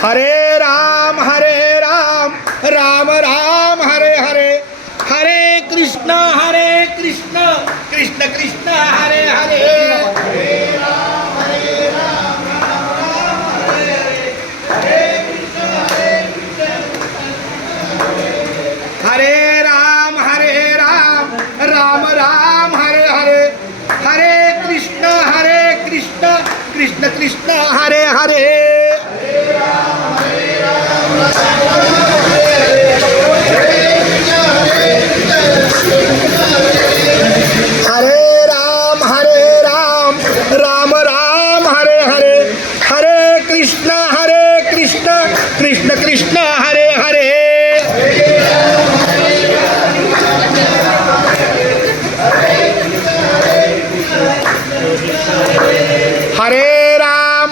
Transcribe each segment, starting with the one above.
हरे राम राम राम हरे हरे, हरे कृष्ण कृष्ण कृष्ण हरे हरे, हरे राम राम राम हरे हरे, हरे कृष्ण हरे राम राम राम हरे हरे, हरे कृष्ण कृष्ण कृष्ण हरे हरे, हरे राम राम राम हरे हरे, हरे कृष्ण कृष्ण कृष्ण हरे हरे, हरे राम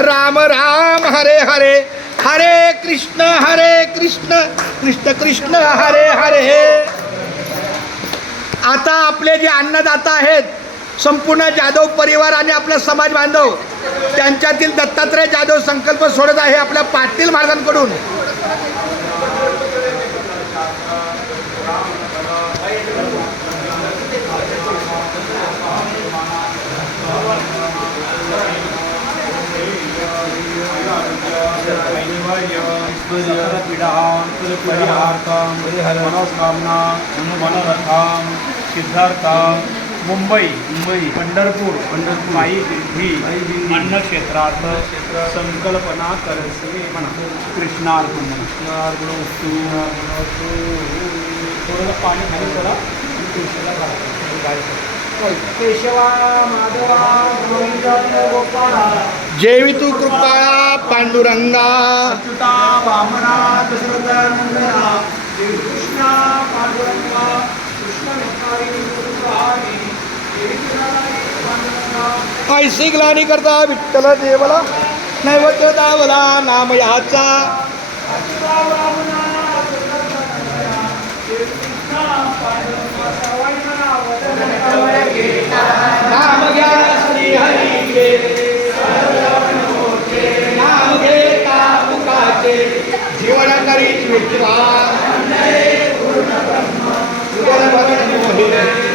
राम राम हरे हरे, हरे कृष्ण कृष्ण कृष्ण हरे हरे. आता आपले जे अन्नदाता आहेत संपूर्ण जाधव परिवार आणि आपला समाज बांधव, त्यांच्यातील दत्तात्रय जाधव संकल्प सोडत आहे आपल्या पाटील महाराजांकडून. मनोकामना मनोरथाम सिद्धार्थाम मुंबई पंढरपूर माई दिंडी अन्नक्षेत्रार्थ संकल्पना करसे म्हणा. कृष्णार्पण थोडं पाणी खाली करा आणि कृष्णाला घाला. केशवा माधवा गोपाळा जेवी तू कृपाळा पांडुरंगा, अच्युता वामना दशरथनंदना कृष्णा पांडुरंगा कृष्ण ऐसी ग्लानी करता विठ्ठल देवला नैवद्य दावला नाम याचा, नाम घ्या श्री हरी के, नाम घेता मुखाचे जीवन करीत विद्वान, भरण मोहे